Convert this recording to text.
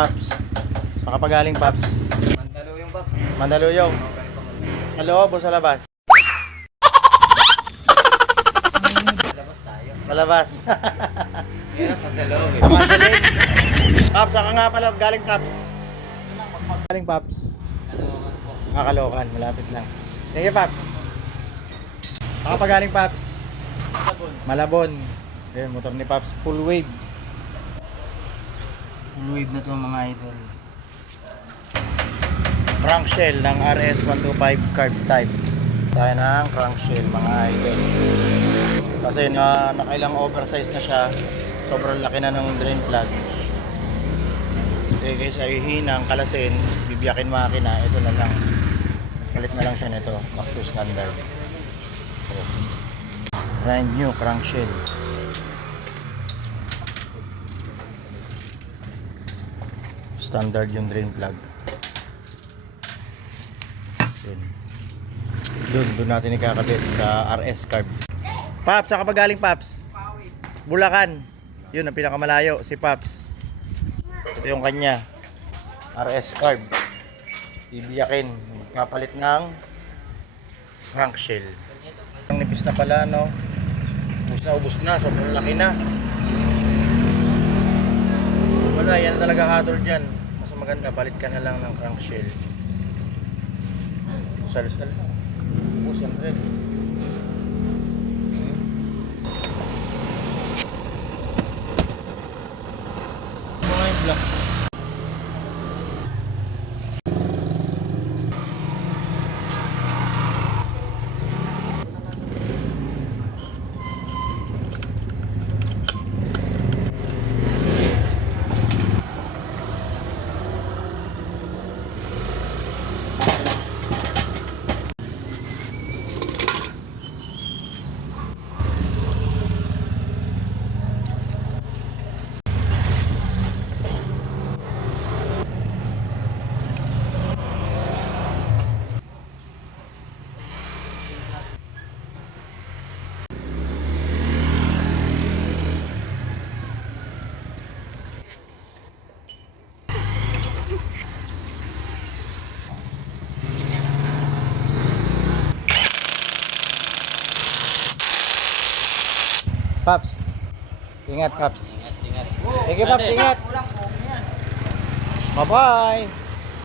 Paps. Saan ka pa galing, Paps? Mandaluyong, Paps. Mandaluyong. Sa loob o sa labas? Labas tayo. Sa labas. Kaya pag sa loob eh. Madaling. Paps, saan ka nga pala galing, Paps? Galing, Paps. Kalookan po. Kakalokan, malapit lang. Thank you, Paps. Saan ka pa galing, Paps? Sabon. Malabon. Ayun, motor ni Paps, full wave. Full wave na to mga idol. Crankshell ng RS125 carb type. Tayo ng crankshell mga idol. Kasi nakailang oversize na siya. Sobrang laki na ng drain plug. Kaysa ihinang kalasin, bibiyakin makina, ito na lang. Kalit na lang siya nito, back to standard. So, brand new crankshell. Standard yung drain plug. Doon natin ikakabit sa RS carb. Paps, saan ka pa galing, Paps? Bulacan. Yun ang pinakamalayo, si Paps. Ito yung kanya, RS carb. Ibiyakin, kapalit ng crankshell. Ang nipis na pala, no? Ubus na, sobrang laki na. Wala, yan talaga hatol dyan. Mas maganda, palit ka na lang ng crankshell. Sal-sal. Ubus yan rin. Mga yung black. Paps. Ingat, Paps. Ingat. Thank you, Paps. Ingat. Bye-bye.